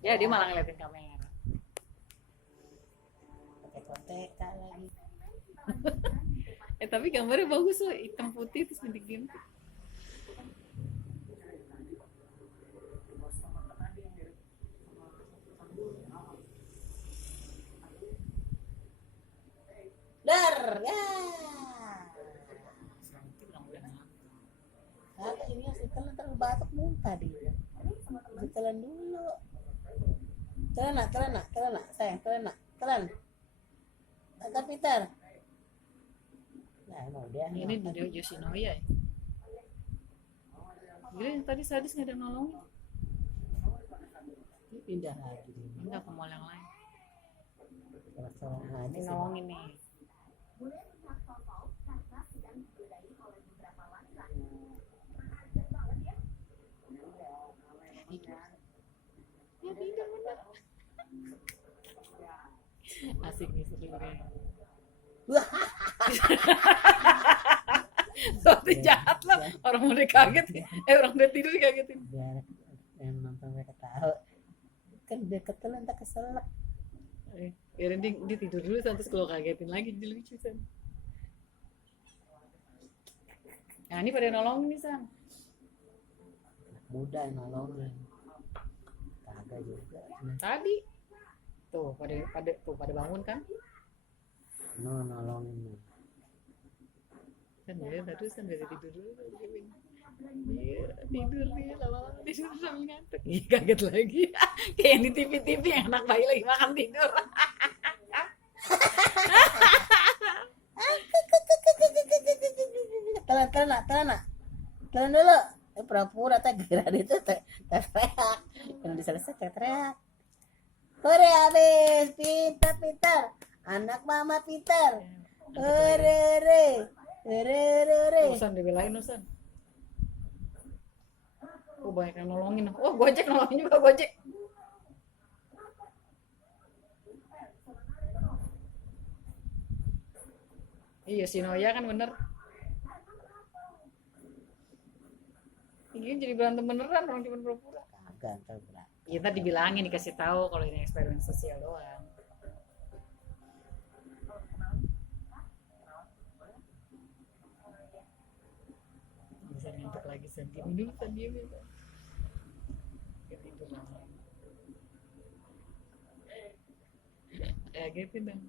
Ya dia malah ngeliatin kamera. Pakai kontekan lagi. Tapi gambarnya bagus loh, hitam putih terus bintik-bintik. Dar, ya. Kagak ini ditelan ntar batuk muntah dia. Ditelan dulu. Telan nak, sayang, telan. Agak Peter. Nah, mau dia. Ini di Yoshinoya ya. Gila yang tadi sadis nggak ada yang nolongin. Ini pindah lagi. Pindah ke mall yang lain. Nah, Ini nolongin nih. Ya pindah bener. Asik nih sebenarnya. Soalnya jahat lah, orang udah kaget, orang udah tidur kagetin. biar yang nonton mereka tahu kan dia ketelan tak keselak. Ya dia tidur dulu terus kalau kagetin lagi jadi lucu San. Nah ini pada nolongin nih San. Muda yang nolongin kagak juga. Tadi tuh pada bangun kan? Nolongin Kan dia tadi San dari tidur dulu. Iya tidur nih lama-lama tidur sambil ngantuk. Iya kaget lagi. Kayak yang di TV-TV yang anak bayi lagi makan tidur. telan dulu. Pura-pura tak kira itu teriak yang diselesai teriak. Hore habis, pintar anak mama pintar. Hore. Usan dibelain Usan. Oh banyak yang nolongin. Oh Gojek nolongin juga Gojek. Iya Shinoya kan bener. Ini jadi berantem beneran orang cuma pura-pura. Kagak ntar berat. Ya tadi dibilangin dikasih tahu kalau ini eksperimen sosial doang. Bisa ngantuk lagi sendiri dulu tadi ya. Tidur lama. Ya gitu dong.